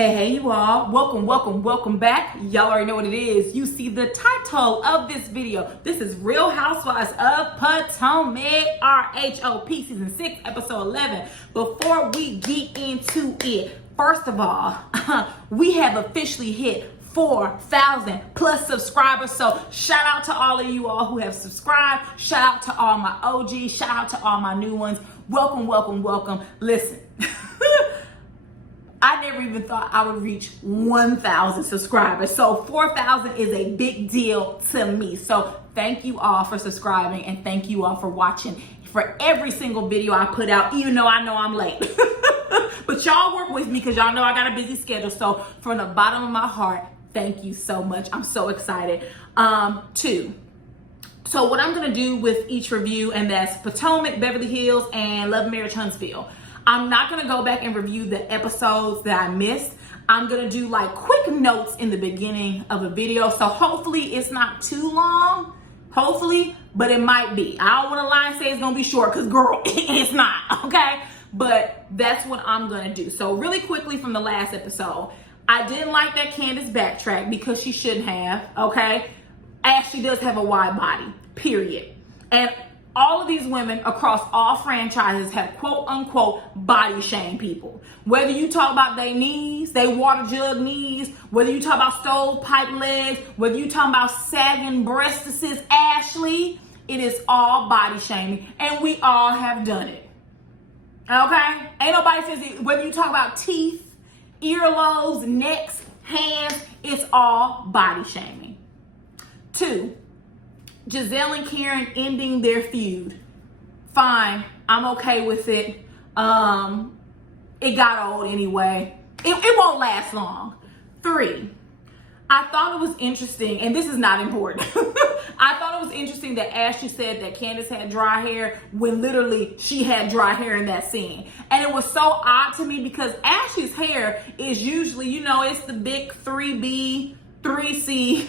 Hey you all, welcome back. Y'all already know what it is. You see the title of this video. This is Real Housewives of Potomac, RHOP season 6 episode 11. Before we get into it, first of all, we have officially hit 4,000 plus subscribers. So shout out to all of you all who have subscribed. Shout out to all my OGs. Shout out to all my new ones. Welcome. Listen. I never even thought I would reach 1,000 subscribers. So 4,000 is a big deal to me. So thank you all for subscribing and thank you all for watching for every single video I put out, even though I know I'm late. But y'all work with me because y'all know I got a busy schedule. So from the bottom of my heart, thank you so much. I'm so excited. So what I'm gonna do with each review, and that's Potomac, Beverly Hills, and Love Marriage Huntsville. I'm not gonna go back and review the episodes that I missed. I'm gonna do like quick notes in the beginning of a video. So hopefully it's not too long, hopefully, but it might be. I don't wanna lie and say it's gonna be short because girl, it's not, okay? But that's what I'm gonna do. So really quickly from the last episode, I didn't like that Candiace backtrack because she shouldn't have, okay? Ashley does have a wide body, period. And all of these women across all franchises have quote unquote body shame people. Whether you talk about their knees, they water jug knees, whether you talk about stovepipe legs, whether you talk about sagging breastises, Ashley, it is all body shaming and we all have done it. Okay? Ain't nobody says it. Whether you talk about teeth, earlobes, necks, hands, it's all body shaming. 2, Gizelle and Karen ending their feud. Fine, I'm okay with it. It got old anyway. It won't last long. 3, I thought it was interesting, and this is not important. I thought it was interesting that Ashley said that Candiace had dry hair when literally she had dry hair in that scene. And it was so odd to me because Ashley's hair is usually, you know, it's the big 3B, 3C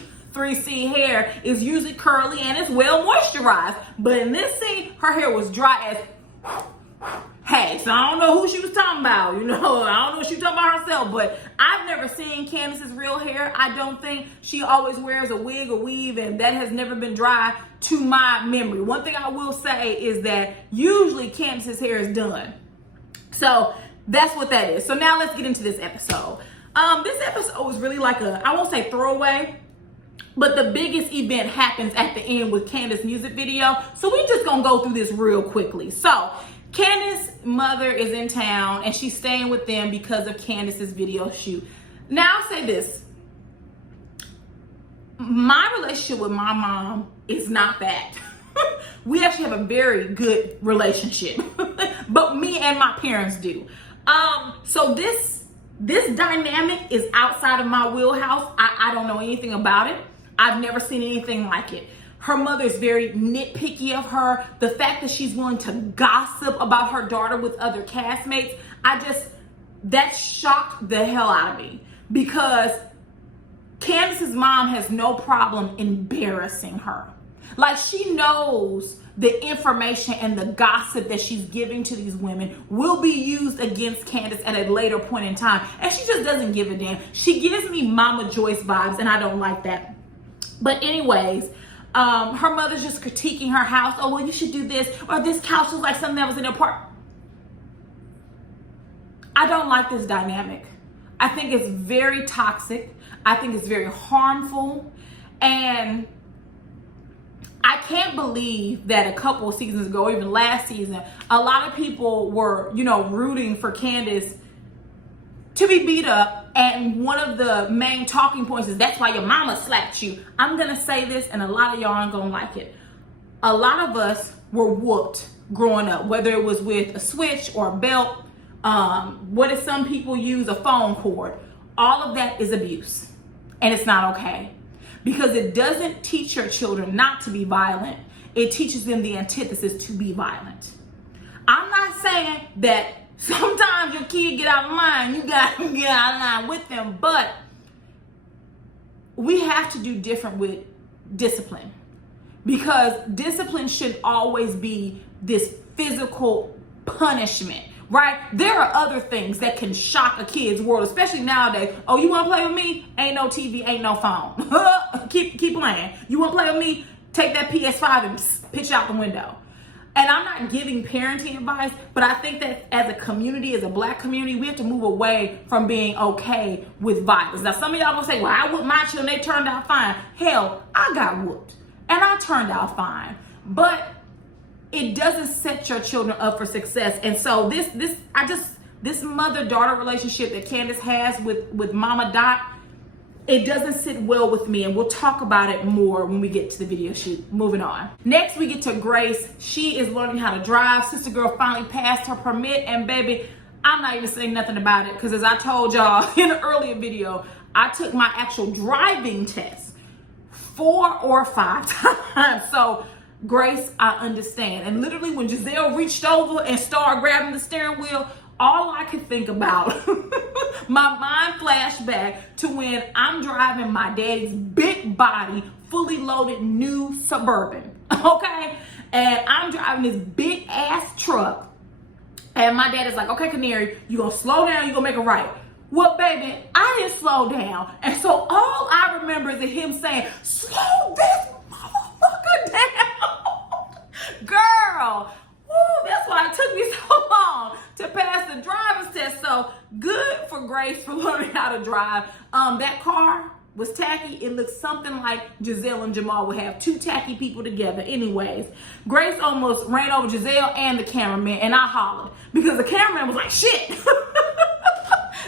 hair is usually curly and it's well moisturized. But in this scene, her hair was dry as hey, so I don't know who she was talking about. You know, I don't know if she was talking about herself, but I've never seen Candiace's real hair. I don't think she always wears a wig or weave, and that has never been dry to my memory. One thing I will say is that usually Candiace's hair is done. So that's what that is. So now let's get into this episode. This episode was really like I won't say throwaway, but the biggest event happens at the end with Candiace's music video. So we just gonna go through this real quickly. So Candiace's mother is in town and she's staying with them because of Candiace's video shoot. Now I'll say this. My relationship with my mom is not that. We actually have a very good relationship. But me and my parents do. So this dynamic is outside of my wheelhouse. I don't know anything about it. I've never seen anything like it. Her mother is very nitpicky of her. The fact that she's willing to gossip about her daughter with other castmates, that shocked the hell out of me. Because Candiace's mom has no problem embarrassing her. Like, she knows the information and the gossip that she's giving to these women will be used against Candiace at a later point in time. And she just doesn't give a damn. She gives me Mama Joyce vibes, and I don't like that. But anyways, her mother's just critiquing her house. Oh, well, you should do this. Or this couch was like something that was in her apartment. I don't like this dynamic. I think it's very toxic. I think it's very harmful. And I can't believe that a couple of seasons ago, even last season, a lot of people were, you know, rooting for Candiace to be beat up. And one of the main talking points is that's why your mama slapped you. I'm going to say this, and a lot of y'all aren't going to like it. A lot of us were whooped growing up, whether it was with a switch or a belt. What do some people use? A phone cord. All of that is abuse. And it's not okay. Because it doesn't teach your children not to be violent. It teaches them the antithesis to be violent. I'm not saying that sometimes your kid get out of line, you got to get out of line with them, but we have to do different with discipline, because discipline should always be this physical punishment right? There are other things that can shock a kid's world, especially nowadays. Oh, you want to play with me? Ain't no TV, ain't no phone. keep playing. You want to play with me? Take that PS5 and pitch out the window. And I'm not giving parenting advice, but I think that as a community, as a Black community, we have to move away from being okay with violence. Now, some of y'all gonna say, well, I whooped my children, they turned out fine. Hell, I got whooped and I turned out fine. But it doesn't set your children up for success. And so this mother-daughter relationship that Candiace has with Mama Dot, it doesn't sit well with me, and we'll talk about it more when we get to the video shoot. Moving on. Next, we get to Grace. She is learning how to drive. Sister girl finally passed her permit, and baby, I'm not even saying nothing about it, because as I told y'all in an earlier video, I took my actual driving test 4 or 5 times. So Grace, I understand. And literally when Gizelle reached over and started grabbing the steering wheel, all I could think about, my mind flashed back to when I'm driving my daddy's big body, fully loaded new Suburban, okay? And I'm driving this big ass truck, and my dad is like, okay, Canary, you gonna slow down, you gonna make a right. Well, baby, I didn't slow down. And so all I remember is him saying, slow this motherfucker down. Girl, woo, that's why it took me so long to pass the driver's test. So good for Grace for learning how to drive. That car was tacky. It looked something like Gizelle and Jamal would have, 2 tacky people together. Anyways, Grace almost ran over Gizelle and the cameraman, and I hollered because the cameraman was like, shit.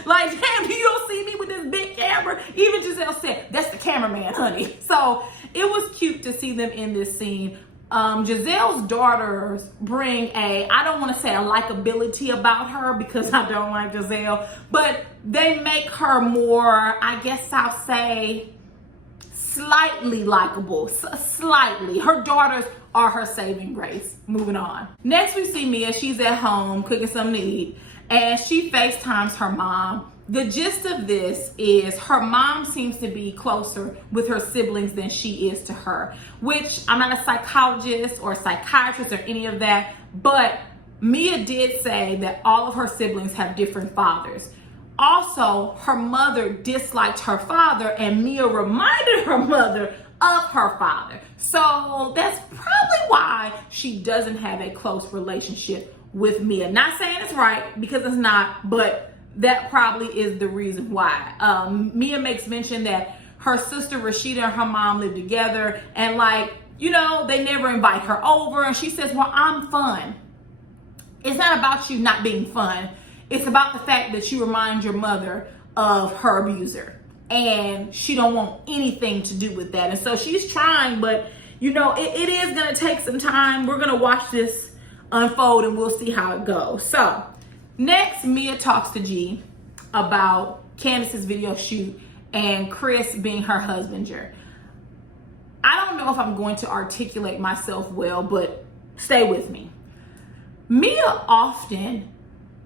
Like, damn, you don't see me with this big camera? Even Gizelle said, that's the cameraman, honey. So it was cute to see them in this scene. Gizelle's daughters bring I don't want to say a likability about her, because I don't like Gizelle, but they make her more, I guess I'll say, slightly likable. Slightly. Her daughters are her saving grace. Moving on. Next we see Mia. She's at home cooking something to eat, and she FaceTimes her mom. The gist of this is her mom seems to be closer with her siblings than she is to her, which I'm not a psychologist or a psychiatrist or any of that, but Mia did say that all of her siblings have different fathers. Also, her mother disliked her father, and Mia reminded her mother of her father. So that's probably why she doesn't have a close relationship with Mia. Not saying it's right, because it's not, but that probably is the reason why. Mia makes mention that her sister Rashida and her mom live together, and like, you know, they never invite her over, and she says, well, I'm fun. It's not about you not being fun. It's about the fact that you remind your mother of her abuser, and she don't want anything to do with that. And so she's trying, but you know, it is gonna take some time. We're gonna watch this unfold, and we'll see how it goes. So next, Mia talks to G about Candiace's video shoot and Chris being her husbander. I don't know if I'm going to articulate myself well, but stay with me. Mia often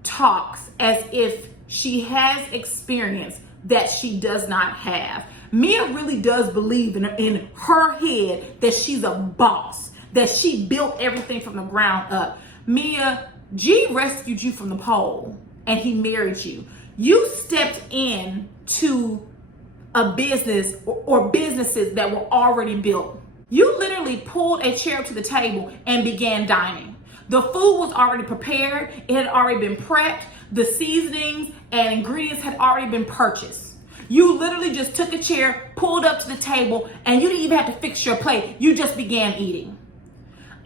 talks as if she has experience that she does not have. Mia really does believe in her head that she's a boss, that she built everything from the ground up. Mia, G rescued you from the pole and he married you. You stepped in to a business or businesses that were already built. You literally pulled a chair up to the table and began dining. The food was already prepared. It had already been prepped. The seasonings and ingredients had already been purchased. You literally just took a chair, pulled up to the table, and you didn't even have to fix your plate. You just began eating.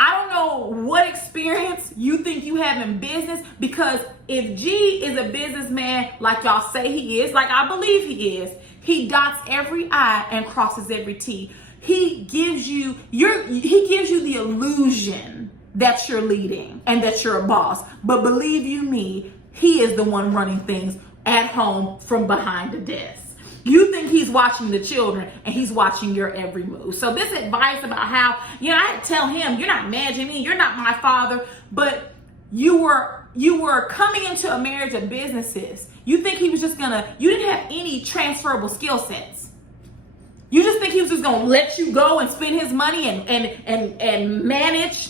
I don't know what experience you think you have in business, because if G is a businessman like y'all say he is, like I believe he is, he dots every I and crosses every T. He gives you the illusion that you're leading and that you're a boss. But believe you me, he is the one running things at home from behind the desk. You think he's watching the children, and he's watching your every move. So this advice about how, you know, I had to tell him, you're not managing me, you're not my father, but you were coming into a marriage of businesses. You think he was just you didn't have any transferable skill sets. You just think he was just gonna let you go and spend his money and manage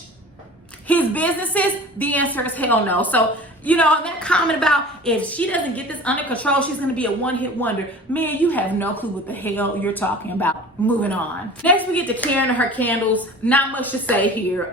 his businesses? The answer is hell no. So You know, that comment about if she doesn't get this under control, she's going to be a one-hit wonder. Man, you have no clue what the hell you're talking about. Moving on. Next, we get to Karen and her candles. Not much to say here.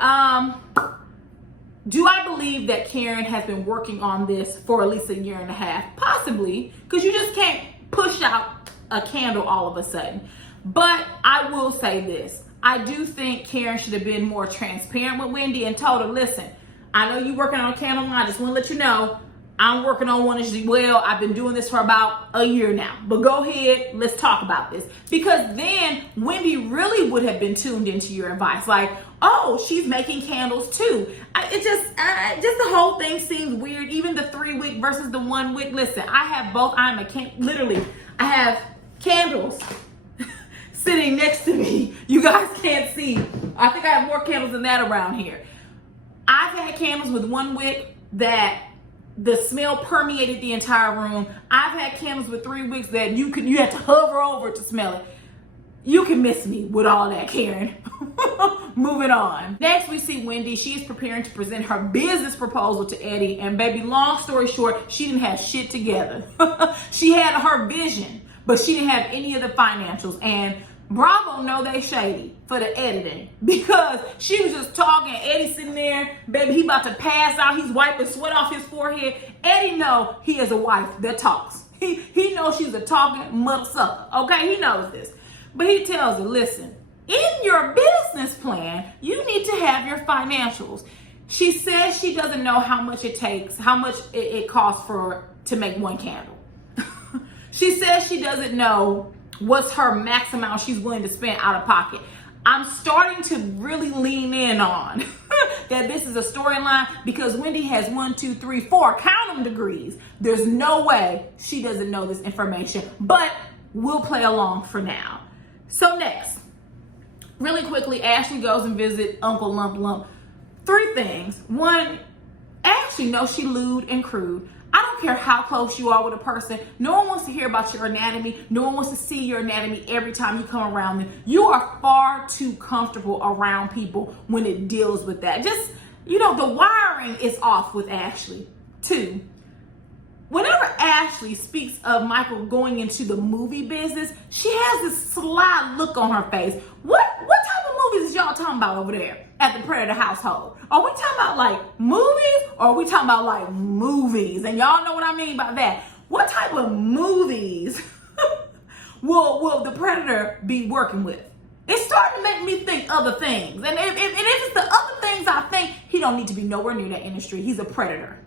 Do I believe that Karen has been working on this for at least a year and a half? Possibly, because you just can't push out a candle all of a sudden. But I will say this. I do think Karen should have been more transparent with Wendy and told her, listen, I know you're working on a candle line. I just want to let you know I'm working on one as well. I've been doing this for about a year now. But go ahead, let's talk about this. Because then Wendy really would have been tuned into your advice. Like, oh, she's making candles too. Just the whole thing seems weird. Even the 3-wick versus the 1-wick. Listen, I have both. I have candles sitting next to me. You guys can't see. I think I have more candles than that around here. I've had candles with 1 wick that the smell permeated the entire room. I've had candles with 3 wicks that you had to hover over to smell it. You can miss me with all that, Karen. Moving on. Next, we see Wendy. She's preparing to present her business proposal to Eddie. And baby, long story short, she didn't have shit together. She had her vision, but she didn't have any of the financials. And Bravo know they shady for the editing, because she was just talking. Eddie sitting there, baby, he about to pass out. He's wiping sweat off his forehead. Eddie know he is a wife that talks. He knows she's a talking mother sucker. Okay, he knows this. But he tells her, listen, in your business plan, you need to have your financials. She says she doesn't know how much it takes, how much it costs to make one candle. She says she doesn't know what's her max amount she's willing to spend out of pocket. I'm starting to really lean in on that this is a storyline, because Wendy has 1, 2, 3, 4, count them, degrees. There's no way she doesn't know this information, but we'll play along for now. So next, really quickly, Ashley goes and visits Uncle Lump Lump. 3 things. 1, Ashley knows she lewd and crude. I don't care how close you are with a person. No one wants to hear about your anatomy. No one wants to see your anatomy every time you come around them. You are far too comfortable around people when it deals with that. Just, the wiring is off with Ashley. 2, whenever Ashley speaks of Michael going into the movie business, she has this sly look on her face. What type of movies is y'all talking about over there at the Predator household? Are we talking about like movies, or are we talking about like movies? And y'all know what I mean by that. What type of movies will the Predator be working with? It's starting to make me think other things. And if it's the other things I think, he don't need to be nowhere near that industry. He's a predator.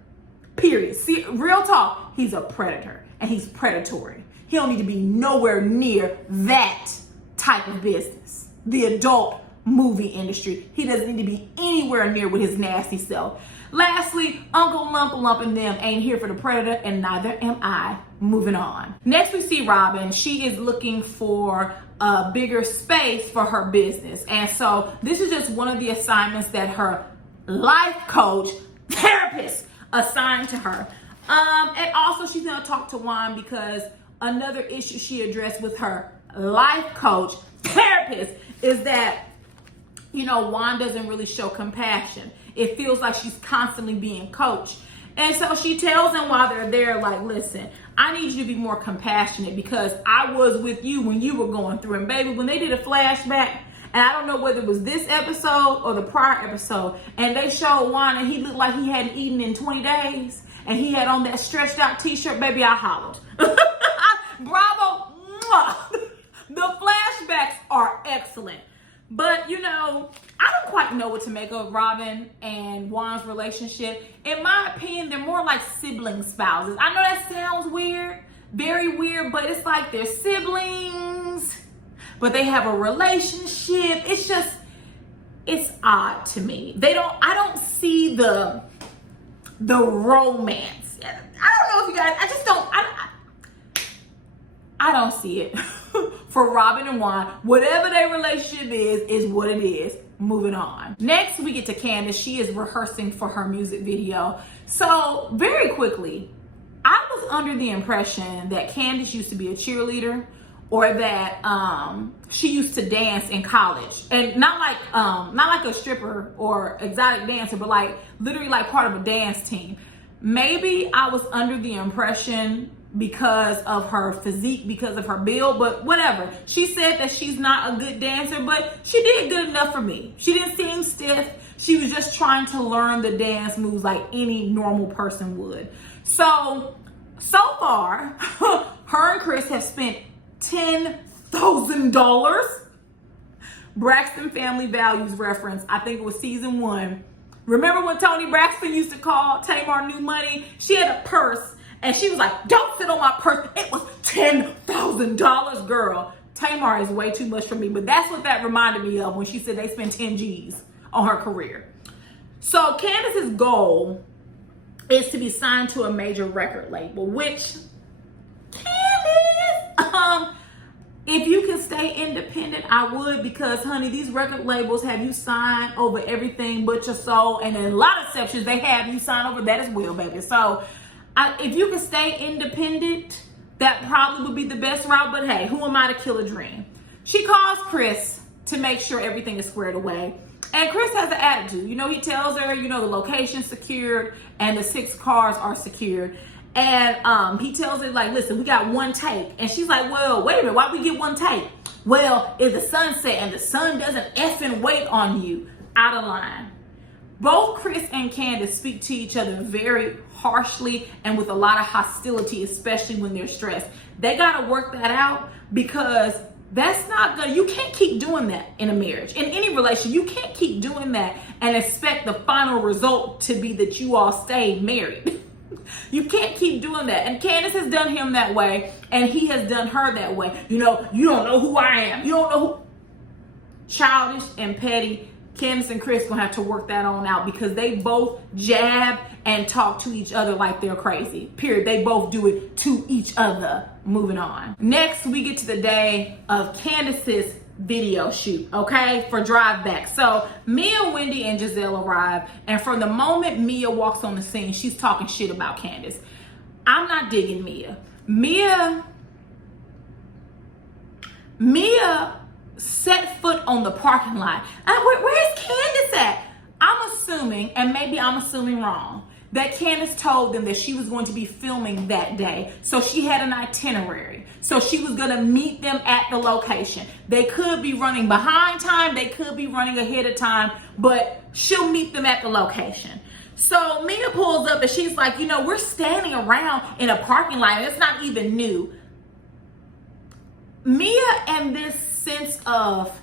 Period. See, real talk, he's a predator, and he's predatory. He don't need to be nowhere near that type of business. The adult movie industry. He doesn't need to be anywhere near with his nasty self. Lastly, Uncle Lump Lump and them ain't here for the Predator, and neither am I. Moving on. Next, we see Robyn. She is looking for a bigger space for her business. And so this is just one of the assignments that her life coach, therapist, assigned to her. And also she's going to talk to Juan, because another issue she addressed with her life coach, therapist, is that, Juan doesn't really show compassion. It feels like she's constantly being coached. And so she tells them while they're there, like, listen, I need you to be more compassionate, because I was with you when you were going through. And baby, when they did a flashback, and I don't know whether it was this episode or the prior episode, and they showed Juan and he looked like he hadn't eaten in 20 days, and he had on that stretched out t-shirt, baby, I hollered. Bravo. Mwah. The flashbacks are excellent. But, I don't quite know what to make of Robyn and Juan's relationship. In my opinion, they're more like sibling spouses. I know that sounds weird, very weird, but it's like they're siblings, but they have a relationship. It's odd to me. I don't see the romance. I don't know if you guys, I don't see it. For Robyn and Juan, whatever their relationship is what it is. Moving on. Next, we get to Candiace. She is rehearsing for her music video. So very quickly, I was under the impression that Candiace used to be a cheerleader, or that she used to dance in college, and not like a stripper or exotic dancer, but like literally like part of a dance team. Maybe I was under the impression because of her physique, because of her build, but whatever. She said that she's not a good dancer, but she did good enough for me. She didn't seem stiff. She was just trying to learn the dance moves like any normal person would. So far, her and Chris have spent $10,000. Braxton Family Values reference. I think it was season 1. Remember when Tony Braxton used to call Tamar new money? She had a purse and she was like, don't sit on my purse. It was $10,000, girl. Tamar is way too much for me, but that's what that reminded me of when she said they spent 10 G's on her career. So Candiace's goal is to be signed to a major record label, which Candiace, if you can stay independent, I would, because honey, these record labels have you sign over everything but your soul, and in a lot of sections they have you sign over that as well, baby. So if you can stay independent, that probably would be the best route, but hey, who am I to kill a dream? She calls Chris to make sure everything is squared away. And Chris has an attitude. You know, he tells her, you know, the location's secured and the 6 cars are secured. And he tells her, like, listen, we got 1 take. And she's like, well, wait a minute, why we get 1 take? Well, if the sun set and the sun doesn't effing wait on you, out of line. Both Chris and Candiace speak to each other very harshly and with a lot of hostility, especially when they're stressed. They got to work that out, because that's not good. You can't keep doing that in a marriage. In any relation, you can't keep doing that and expect the final result to be that you all stay married. You can't keep doing that. And Candiace has done him that way, and he has done her that way. You know, you don't know who I am. You don't know who. Childish and petty. Candiace and Chris gonna have to work that on out, because they both jab and talk to each other like they're crazy. Period. They both do it to each other. Moving on. Next, we get to the day of Candiace's video shoot, okay, for Drive Back. So Mia, Wendy, and Gizelle arrive, and from the moment Mia walks on the scene, she's talking shit about Candiace. I'm not digging Mia. Mia set foot on the parking lot. Where's Candiace at? I'm assuming, and maybe I'm assuming wrong, that Candiace told them that she was going to be filming that day. So she had an itinerary. So she was going to meet them at the location. They could be running behind time. They could be running ahead of time, but she'll meet them at the location. So Mia pulls up and she's like, you know, we're standing around in a parking lot and it's not even new. Mia and this sense of,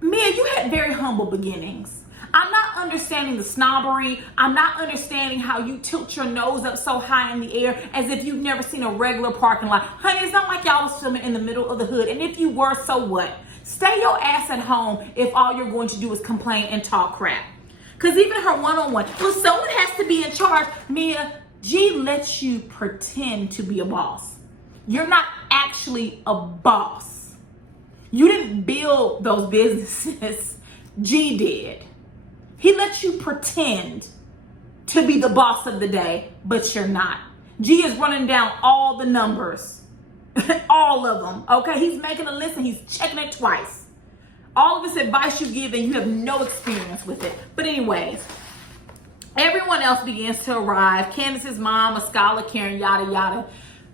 Mia, you had very humble beginnings. I'm not understanding the snobbery. I'm not understanding how you tilt your nose up so high in the air as if you've never seen a regular parking lot. Honey, it's not like y'all was filming in the middle of the hood. And if you were, so what? Stay your ass at home if all you're going to do is complain and talk crap. Because even her one-on-one, well, someone has to be in charge. Mia, G lets you pretend to be a boss. You're not actually a boss. You didn't build those businesses. G did. He lets you pretend to be the boss of the day, but you're not. G is running down all the numbers, all of them, okay? He's making a list and he's checking it twice. All of this advice you give and you have no experience with it. But anyways, everyone else begins to arrive. Candiace's mom, a scholar, Karen, yada, yada.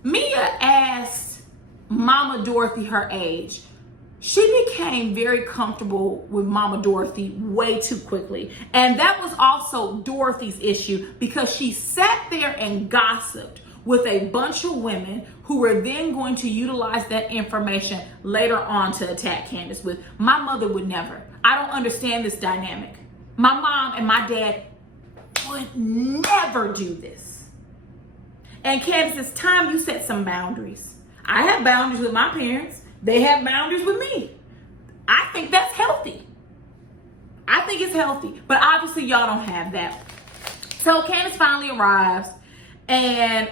Mia asked Mama Dorothy her age. She became very comfortable with Mama Dorothy way too quickly. And that was also Dorothy's issue, because she sat there and gossiped with a bunch of women who were then going to utilize that information later on to attack Candiace with. My mother would never. I don't understand this dynamic. My mom and my dad would never do this. And Candiace, it's time you set some boundaries. I have boundaries with my parents. They have boundaries with me. I think that's healthy. I think it's healthy. But obviously y'all don't have that. So Candiace finally arrives. And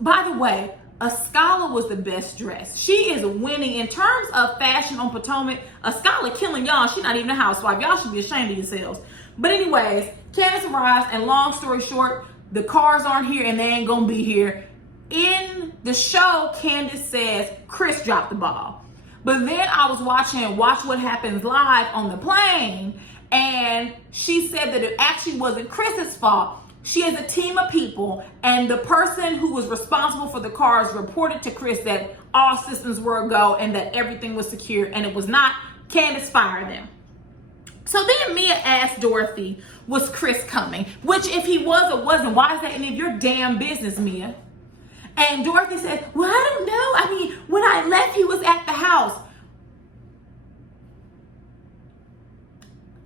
by the way, a scholar was the best dressed. She is winning in terms of fashion on Potomac. A scholar killing y'all. She's not even a housewife. Y'all should be ashamed of yourselves. But anyways, Candiace arrives, and long story short, the cars aren't here and they ain't gonna be here. In the show, Candiace says Chris dropped the ball. But then I was watching Watch What Happens Live on the plane, and she said that it actually wasn't Chris's fault. She has a team of people, and the person who was responsible for the cars reported to Chris that all systems were a go and that everything was secure, and it was not. Candiace fired them. So then Mia asked Dorothy, was Chris coming? Which, if he was or wasn't, why is that any of your damn business, Mia? And Dorothy said, well, I don't know. I mean, when I left, he was at the house.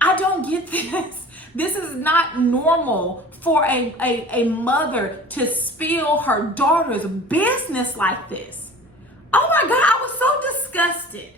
I don't get this. This is not normal for a mother to spill her daughter's business like this. Oh my God, I was so disgusted.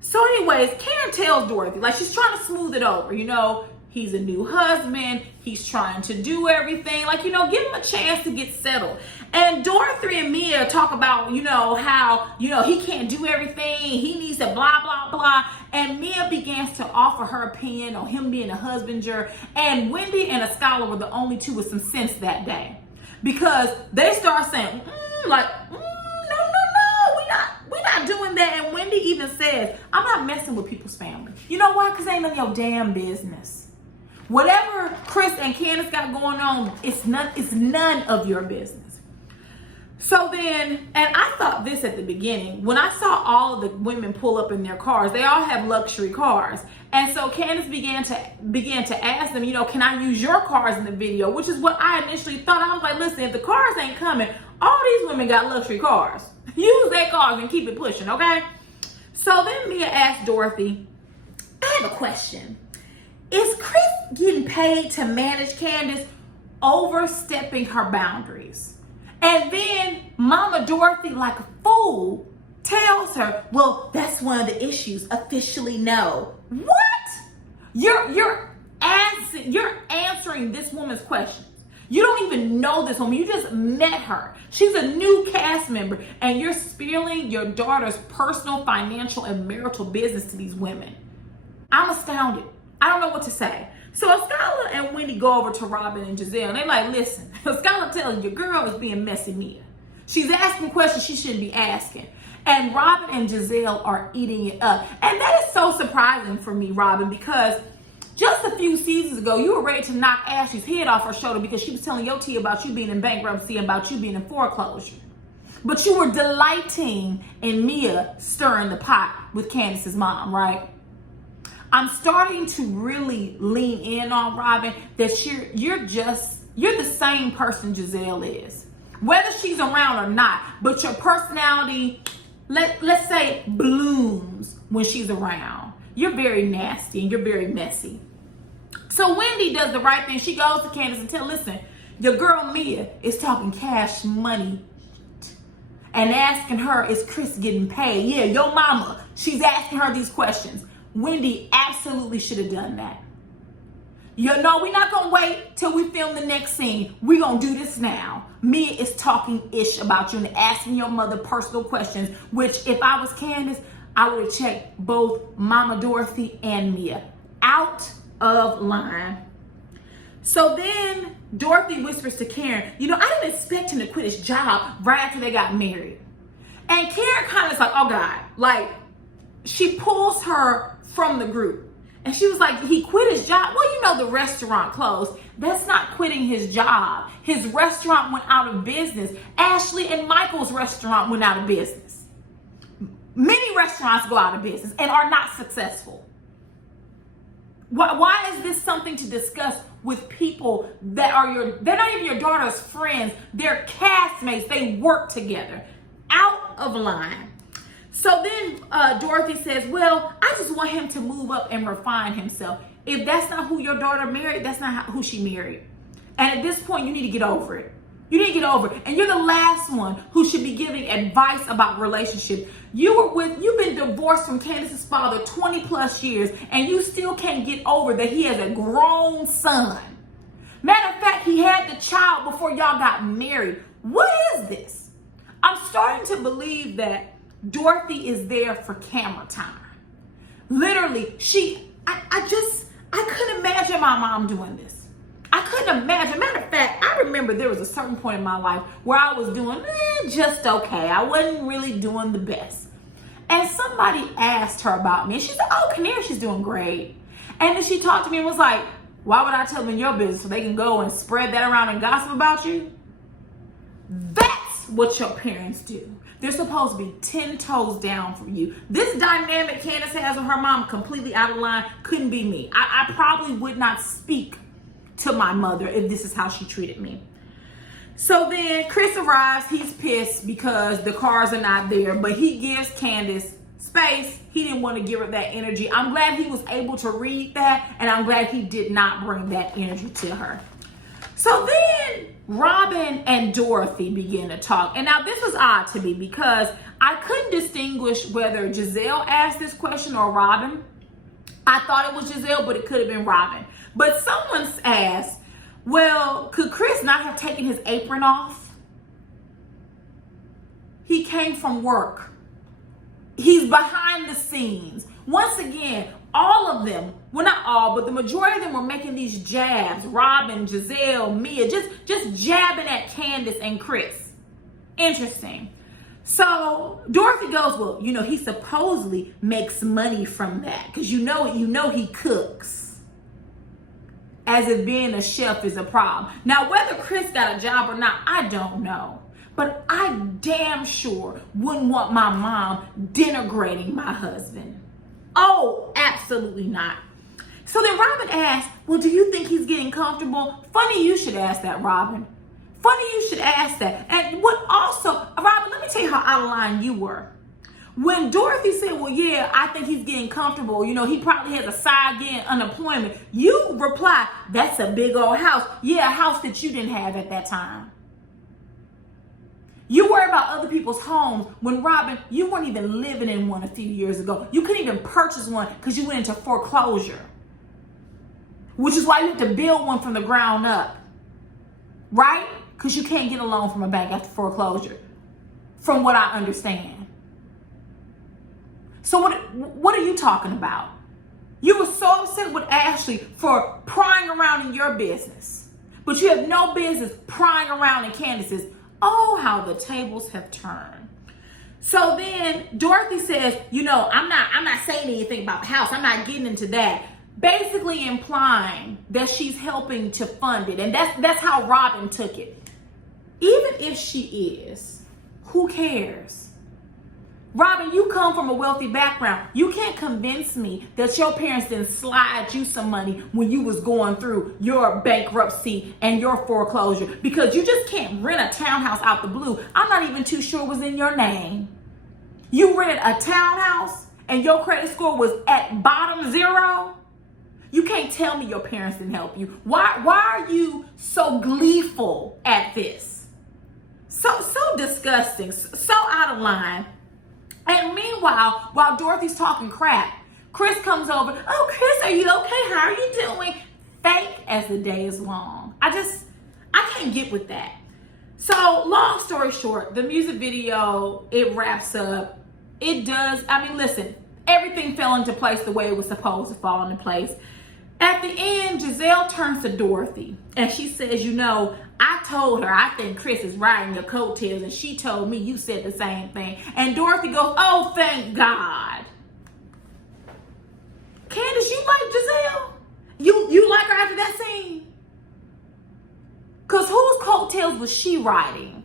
So anyways, Karen tells Dorothy, like, she's trying to smooth it over, you know, he's a new husband, he's trying to do everything, like, you know, give him a chance to get settled. And Dorothy and Mia talk about, you know, how, you know, he can't do everything, he needs to blah, blah, blah. And Mia begins to offer her opinion on him being a husbander. And Wendy and a scholar were the only two with some sense that day. Because they start saying, no, we're not doing that. And Wendy even says, I'm not messing with people's family. You know why? Because it ain't none of your damn business. Whatever Chris and Candiace got going on, it's none of your business. So then, and I thought this at the beginning, when I saw all of the women pull up in their cars, they all have luxury cars. And so Candiace began to ask them, you know, can I use your cars in the video? Which is what I initially thought. I was like, listen, if the cars ain't coming, all these women got luxury cars. Use their cars and keep it pushing, okay? So then Mia asked Dorothy, I have a question. Is Chris getting paid to manage Candiace overstepping her boundaries? And then Mama Dorothy, like a fool, tells her, well, that's one of the issues. Officially, no. What? You're answering this woman's questions. You don't even know this woman. You just met her. She's a new cast member, and you're spilling your daughter's personal, financial, and marital business to these women. I'm astounded. I don't know what to say. So Skylar and Wendy go over to Robyn and Gizelle, and they're like, listen, Skylar tells you, your girl is being messy, Mia. She's asking questions she shouldn't be asking. And Robyn and Gizelle are eating it up. And that is so surprising for me, Robyn, because just a few seasons ago, you were ready to knock Ashley's head off her shoulder because she was telling your tea about you being in bankruptcy and about you being in foreclosure. But you were delighting in Mia stirring the pot with Candiace's mom, right? I'm starting to really lean in on Robyn that you're the same person Gizelle is. Whether she's around or not, but your personality, let's say, blooms when she's around. You're very nasty and you're very messy. So Wendy does the right thing. She goes to Candiace and tells, listen, your girl Mia is talking cash money and asking her, is Chris getting paid? Yeah, your mama, she's asking her these questions. Wendy absolutely should have done that. You know, we're not going to wait till we film the next scene. We're going to do this now. Mia is talking ish about you and asking your mother personal questions, which if I was Candiace, I would have checked both Mama Dorothy and Mia out of line. So then Dorothy whispers to Karen, you know, I didn't expect him to quit his job right after they got married. And Karen kind of is like, oh God, like she pulls her from the group. And she was like, he quit his job? Well, you know, the restaurant closed. That's not quitting his job. His restaurant went out of business. Ashley and Michael's restaurant went out of business. Many restaurants go out of business and are not successful. Why is this something to discuss with people that are they're not even your daughter's friends. They're castmates. They work together. Out of line. So then Dorothy says, well, I just want him to move up and refine himself. If that's not who your daughter married, that's not who she married. And at this point, you need to get over it. You need to get over it. And you're the last one who should be giving advice about relationships. You've been divorced from Candiace's father 20 plus years, and you still can't get over that he has a grown son. Matter of fact, he had the child before y'all got married. What is this? I'm starting to believe that Dorothy is there for camera time. Literally, I couldn't imagine my mom doing this. I couldn't imagine. Matter of fact, I remember there was a certain point in my life where I was doing just okay. I wasn't really doing the best. And somebody asked her about me. And she said, oh, Candiace, she's doing great. And then she talked to me and was like, Why would I tell them in your business so they can go and spread that around and gossip about you? That's what your parents do. They're supposed to be 10 toes down from you. This dynamic Candiace has with her mom, completely out of line, couldn't be me. I probably would not speak to my mother if this is how she treated me. So then Chris arrives. He's pissed because the cars are not there, but he gives Candiace space. He didn't want to give her that energy. I'm glad he was able to read that, and I'm glad he did not bring that energy to her. So then Robyn and Dorothy begin to talk. And now this was odd to me because I couldn't distinguish whether Gizelle asked this question or Robyn. I thought it was Gizelle, but it could have been Robyn. But someone asked, well, could Chris not have taken his apron off? He came from work. He's behind the scenes. Once again, all of them, well, not all, but the majority of them were making these jabs. Robyn, Gizelle, Mia, just jabbing at Candiace and Chris. Interesting. So Dorothy goes, well, he supposedly makes money from that because you know he cooks. As if being a chef is a problem. Now, whether Chris got a job or not, I don't know. But I damn sure wouldn't want my mom denigrating my husband. Oh, absolutely not. So then Robyn asked, well, do you think he's getting comfortable? Funny you should ask that, Robyn. Funny you should ask that. And what also, Robyn, let me tell you how out of line you were. When Dorothy said, well, yeah, I think he's getting comfortable. He probably has a side getting unemployment. You reply, that's a big old house. Yeah, a house that you didn't have at that time. You worry about other people's homes when, Robyn, you weren't even living in one a few years ago. You couldn't even purchase one because you went into foreclosure. Which is why you have to build one from the ground up. Right? Because you can't get a loan from a bank after foreclosure. From what I understand. So what are you talking about? You were so upset with Ashley for prying around in your business. But you have no business prying around in Candiace's. Oh, how the tables have turned. So then Dorothy says, I'm not saying anything about the house. I'm not getting into that. Basically implying that she's helping to fund it. And that's how Robyn took it. Even if she is, who cares? Robyn, you come from a wealthy background. You can't convince me that your parents didn't slide you some money when you was going through your bankruptcy and your foreclosure, because you just can't rent a townhouse out the blue. I'm not even too sure it was in your name. You rented a townhouse and your credit score was at bottom 0. You can't tell me your parents didn't help you. Why are you so gleeful at this? So disgusting, so out of line. And meanwhile, while Dorothy's talking crap, Chris comes over. Oh, Chris, are you okay? How are you doing? Fake as the day is long. I can't get with that. So long story short, the music video, it wraps up. It does. Listen, everything fell into place the way it was supposed to fall into place. At the end, Gizelle turns to Dorothy and she says, I told her I think Chris is riding your coattails, and she told me you said the same thing. And Dorothy goes, oh, thank God. Candiace, you like Gizelle? You like her after that scene? Because whose coattails was she riding?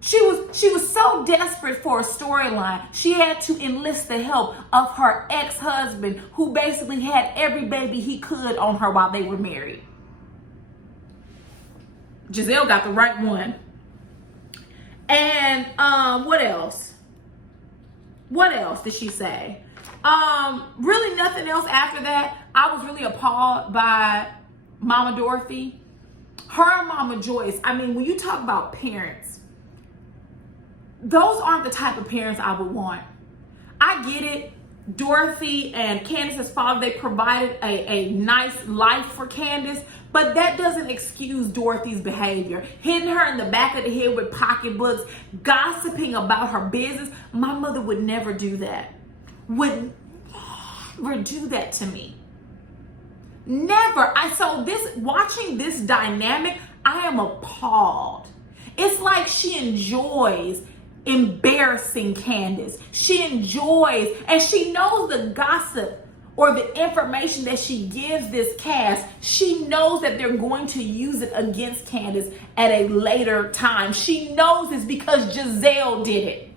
She was so desperate for a storyline. She had to enlist the help of her ex-husband, who basically had every baby he could on her while they were married. Gizelle got the right one. And what else? What else did she say? Really nothing else after that. I was really appalled by Mama Dorothy. Her and Mama Joyce. When you talk about parents, those aren't the type of parents I would want. I get it. Dorothy and Candiace's father, they provided a nice life for Candiace, but that doesn't excuse Dorothy's behavior. Hitting her in the back of the head with pocketbooks, gossiping about her business. My mother would never do that. Would never do that to me. Never. Watching this dynamic, I am appalled. It's like she enjoys embarrassing Candiace. She enjoys, and she knows the gossip or the information that she gives this cast, she knows that they're going to use it against Candiace at a later time. She knows this because Gizelle did it.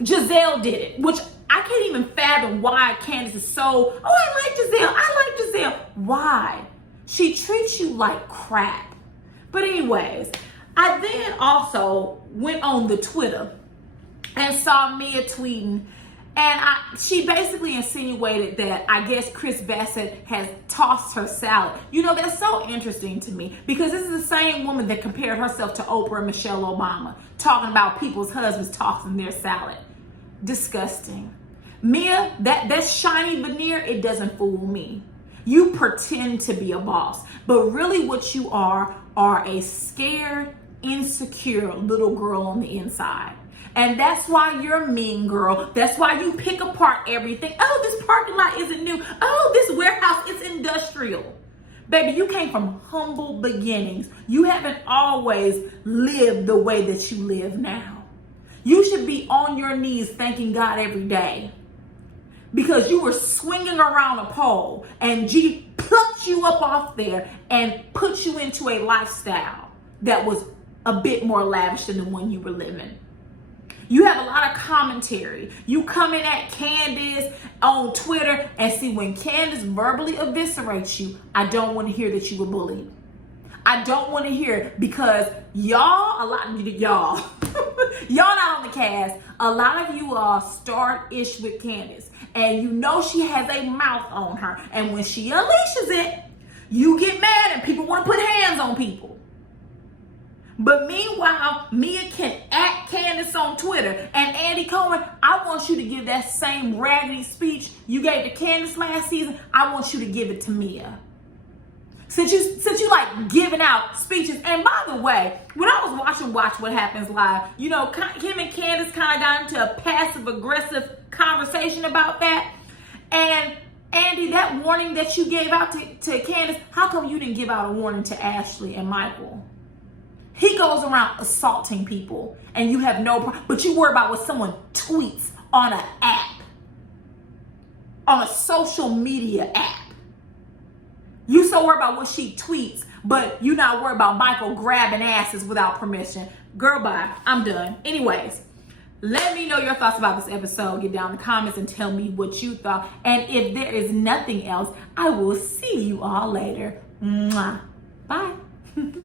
Gizelle did it, which I can't even fathom why Candiace is so, I like Gizelle. Why? She treats you like crap. But anyways, I then also went on the Twitter and saw Mia tweeting, and she basically insinuated that I guess Chris Bassett has tossed her salad. You know, that's so interesting to me because this is the same woman that compared herself to Oprah and Michelle Obama, talking about people's husbands tossing their salad. Disgusting. Mia, that shiny veneer, it doesn't fool me. You pretend to be a boss, but really what you are a scared, insecure little girl on the inside. And that's why you're a mean girl. That's why you pick apart everything. Oh, this parking lot isn't new. Oh, this warehouse is industrial. Baby, you came from humble beginnings. You haven't always lived the way that you live now. You should be on your knees thanking God every day because you were swinging around a pole and G plucked you up off there and put you into a lifestyle that was a bit more lavish than the one you were living. You have a lot of commentary. You come in at Candiace on Twitter and see when Candiace verbally eviscerates you, I don't want to hear that you were bullied. I don't want to hear it because y'all not on the cast. A lot of you all start-ish with Candiace and you know she has a mouth on her. And when she unleashes it, you get mad and people want to put hands on people. But meanwhile, Mia can at Candiace on Twitter. And Andy Cohen, I want you to give that same raggedy speech you gave to Candiace last season. I want you to give it to Mia. Since you like giving out speeches. And by the way, when I was watching Watch What Happens Live, you know, him and Candiace kind of got into a passive aggressive conversation about that. And Andy, that warning that you gave out to Candiace, how come you didn't give out a warning to Ashley and Michael? He goes around assaulting people and you have no problem, but you worry about what someone tweets on an app, on a social media app. You so worried about what she tweets, but you not worried about Michael grabbing asses without permission. Girl, bye. I'm done. Anyways, let me know your thoughts about this episode. Get down in the comments and tell me what you thought. And if there is nothing else, I will see you all later. Mwah. Bye.